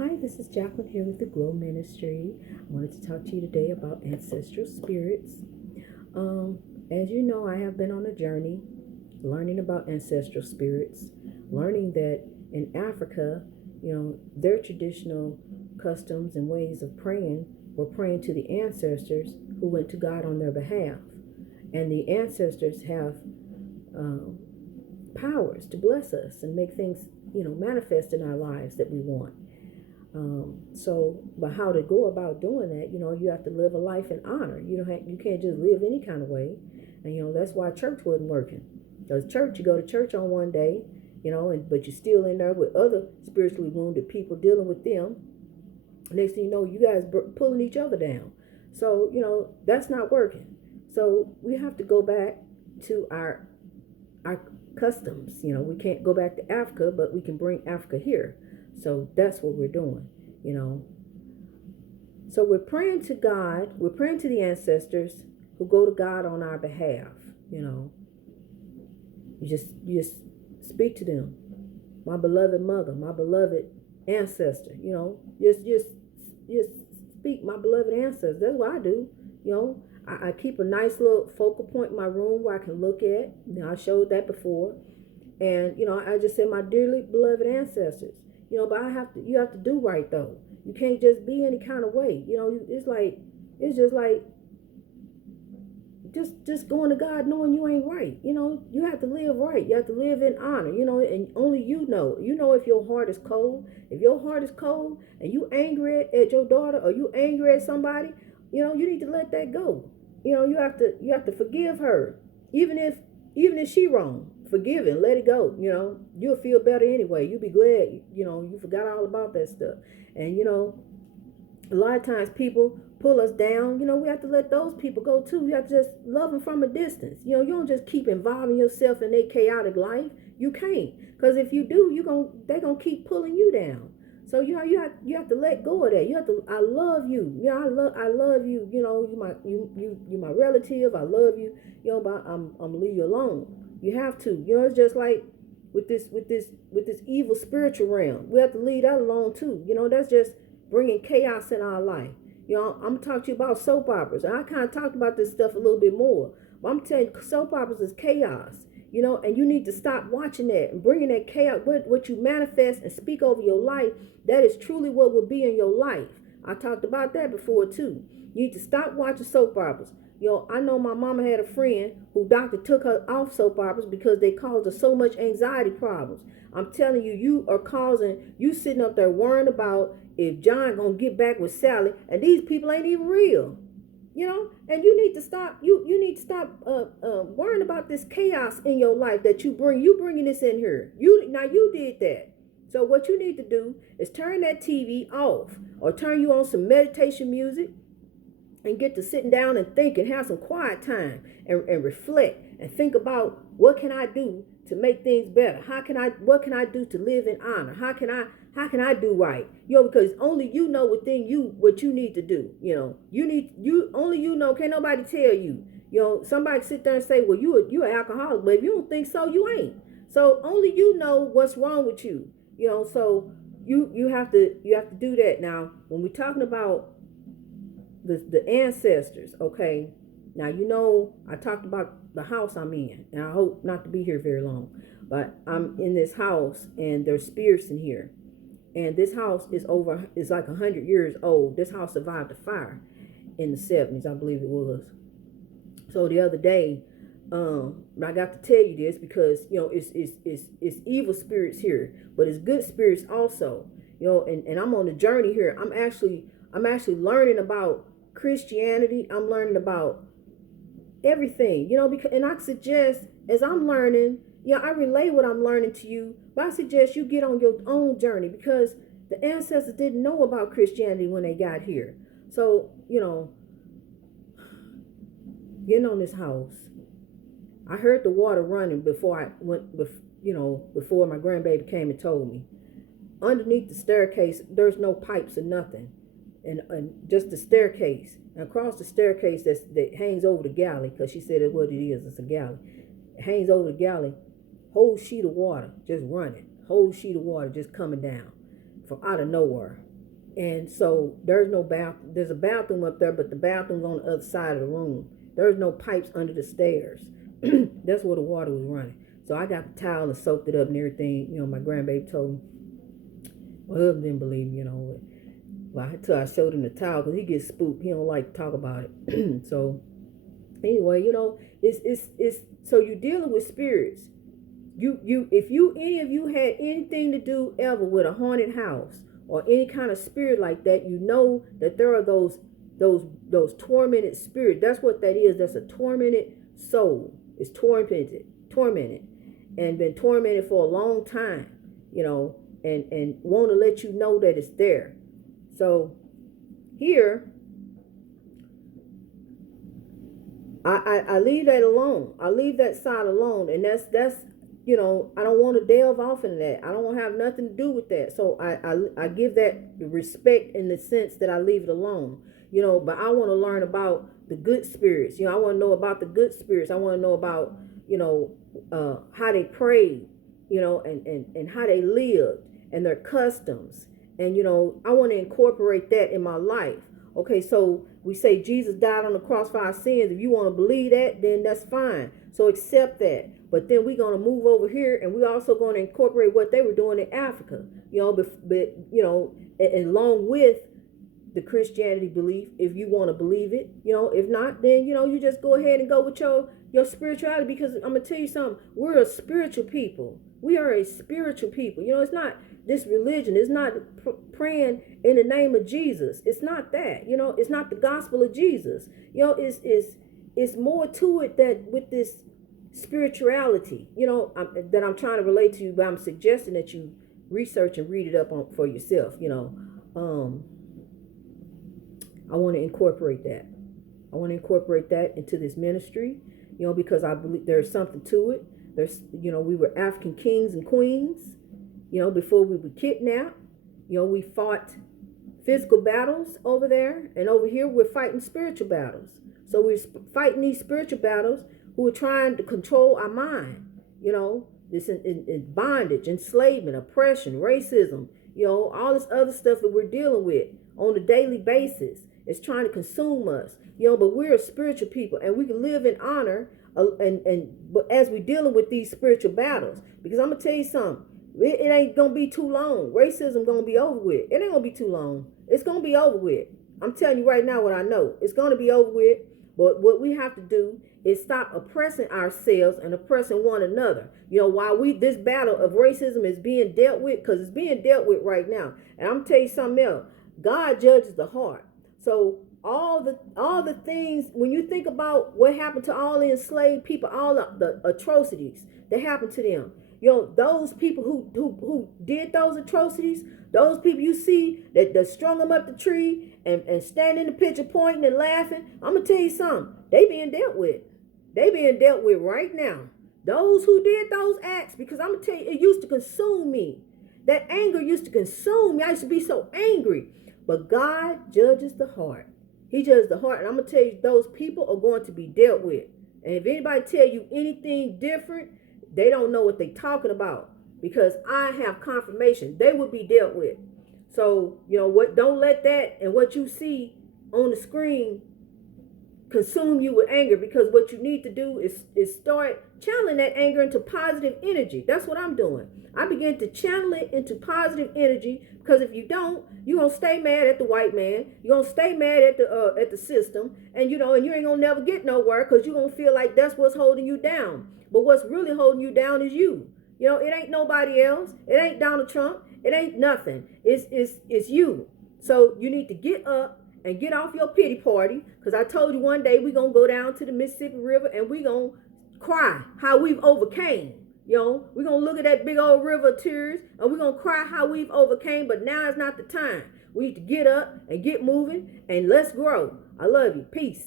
Hi, this is Jacqueline here with the Glow Ministry. I wanted to talk to you today about ancestral spirits. Um, as you know, I have been on a journey learning about ancestral spirits, learning that in Africa, their traditional customs and ways of praying were praying to the ancestors who went to God on their behalf. And the ancestors have um, powers to bless us and make things, manifest in our lives that we want. But how to go about doing that, you have to live a life in honor. You can't just live any kind of way, and that's why church wasn't working. Because church, you go to church on one day, but you're still in there with other spiritually wounded people dealing with them. Next thing you know, you guys pulling each other down. So that's not working. So we have to go back to our customs. We can't go back to Africa, but we can bring Africa here. So that's what we're doing. So we're praying to God, we're praying to the ancestors who go to God on our behalf. You just speak to them. My beloved mother, my beloved ancestor, just speak my beloved ancestors. That's what I do. I keep a nice little focal point in my room where I can look at. I showed that before. And I just said my dearly beloved ancestors. But you have to do right though. You can't just be any kind of way. It's just like just going to God knowing you ain't right. You have to live right. You have to live in honor. And only you know. If your heart is cold. If your heart is cold and you angry at your daughter or you angry at somebody, you need to let that go. You have to forgive her, even if she wrong. Forgive and let it go. You'll feel better anyway. You'll be glad. You forgot all about that stuff. And a lot of times people pull us down. We have to let those people go too. You have to just love them from a distance. You don't just keep involving yourself in their chaotic life. You can't, because if you do, they're gonna keep pulling you down. So you have to let go of that. You have to. I love you. I love you. You my relative. I love you. But I'm gonna leave you alone. You have to. It's just like with this evil spiritual realm. We have to leave that alone too. That's just bringing chaos in our life. I'm gonna talk to you about soap operas. And I kind of talked about this stuff a little bit more. But I'm telling you, soap operas is chaos. And you need to stop watching that and bringing that chaos. What you manifest and speak over your life, that is truly what will be in your life. I talked about that before too. You need to stop watching soap operas. I know my mama had a friend who doctor took her off soap operas because they caused her so much anxiety problems. I'm telling you, you sitting up there worrying about if John gonna get back with Sally, and these people ain't even real. And you need to stop. You need to stop worrying about this chaos in your life that you bring. You bringing this in here. You did that. So what you need to do is turn that TV off, or turn you on some meditation music, and get to sitting down and think and have some quiet time and reflect and think about what can I do to make things better. What can I do to live in honor? How can I do right? Because only you know within you what you need to do. Only you know. Can't nobody tell you. Somebody sit there and say, well, you an alcoholic, but if you don't think so, you ain't. So only you know what's wrong with you. So you have to do that. Now, when we're talking about the ancestors, okay. Now I talked about the house I'm in, and I hope not to be here very long. But I'm in this house, and there's spirits in here, and this house is like 100 years old. This house survived a fire in the 70s, I believe it was. So the other day, I got to tell you this because it's evil spirits here, but it's good spirits also. And I'm on a journey here. I'm actually learning about Christianity. I'm learning about everything, and I suggest as I'm learning, I relay what I'm learning to you, but I suggest you get on your own journey because the ancestors didn't know about Christianity when they got here. So, getting on this house, I heard the water running before I went, before my grandbaby came and told me. Underneath the staircase, there's no pipes or nothing. And just the staircase. And across the staircase that hangs over the galley, because she said what it is, it's a galley. It hangs over the galley, whole sheet of water just running. Whole sheet of water just coming down from out of nowhere. And so there's no bath. There's a bathroom up there, but the bathroom's on the other side of the room. There's no pipes under the stairs. That's where the water was running. So I got the towel and soaked it up and everything. My grandbaby told me. My husband didn't believe me, Well, until I showed him the towel, because he gets spooked. He don't like to talk about it. So anyway, it's so you're dealing with spirits. If any of you had anything to do ever with a haunted house or any kind of spirit like that, you know that there are those tormented spirits. That's what that is. That's a tormented soul. It's tormented, and been tormented for a long time, and want to let you know that it's there. So here, I leave that alone. I leave that side alone, and that's I don't want to delve off into that. I don't want to have nothing to do with that. So I give that respect in the sense that I leave it alone. But I want to learn about the good spirits. I want to know about the good spirits. I want to know about how they prayed, and how they lived and their customs. And I want to incorporate that in my life. Okay, so we say Jesus died on the cross for our sins. If you want to believe that, then that's fine. So accept that. But then we're going to move over here, and we're also going to incorporate what they were doing in Africa, and along with the Christianity belief, if you want to believe it. If not, then, you just go ahead and go with your spirituality, because I'm going to tell you something. We're a spiritual people. We are a spiritual people. It's not this religion. It's not praying in the name of Jesus. It's not that. It's not the gospel of Jesus. It's more to it that with this spirituality, that I'm trying to relate to you, but I'm suggesting that you research and read it up for yourself. I want to incorporate that. I want to incorporate that into this ministry, because I believe there's something to it. We were African kings and queens, before we were kidnapped. We fought physical battles over there, and over here we're fighting spiritual battles. So we're fighting these spiritual battles who are trying to control our mind, this in bondage, enslavement, oppression, racism, all this other stuff that we're dealing with on a daily basis. It's trying to consume us, but we're a spiritual people, and we can live in honor, but as we're dealing with these spiritual battles, because I'm gonna tell you something, it ain't gonna be too long. Racism gonna be over with. It ain't gonna be too long. It's gonna be over with. I'm telling you right now what I know. It's gonna be over with. But what we have to do is stop oppressing ourselves and oppressing one another. While this battle of racism is being dealt with, because it's being dealt with right now. And I'm gonna tell you something else. God judges the heart. So all the things, when you think about what happened to all the enslaved people, all the atrocities that happened to them, those people who did those atrocities, those people you see that strung them up the tree and stand in the picture pointing and laughing, I'm going to tell you something. They being dealt with. They being dealt with right now. Those who did those acts, because I'm going to tell you, it used to consume me. That anger used to consume me. I used to be so angry. But God judges the heart. He judges the heart. And I'm going to tell you, those people are going to be dealt with. And if anybody tell you anything different, they don't know what they're talking about, because I have confirmation they will be dealt with. So, don't let that and what you see on the screen consume you with anger, because what you need to do is start channeling that anger into positive energy. That's what I'm doing. I begin to channel it into positive energy, because if you don't, you're going to stay mad at the white man. You're going to stay mad at the system, and you ain't going to never get nowhere, because you're going to feel like that's what's holding you down. But what's really holding you down is you. It ain't nobody else. It ain't Donald Trump. It ain't nothing. It's you. So you need to get up and get off your pity party, because I told you one day we're going to go down to the Mississippi River and we're going to cry how we've overcame. We're going to look at that big old river of tears and we're going to cry how we've overcame, but now is not the time. We need to get up and get moving, and let's grow. I love you. Peace.